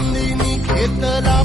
ni que te la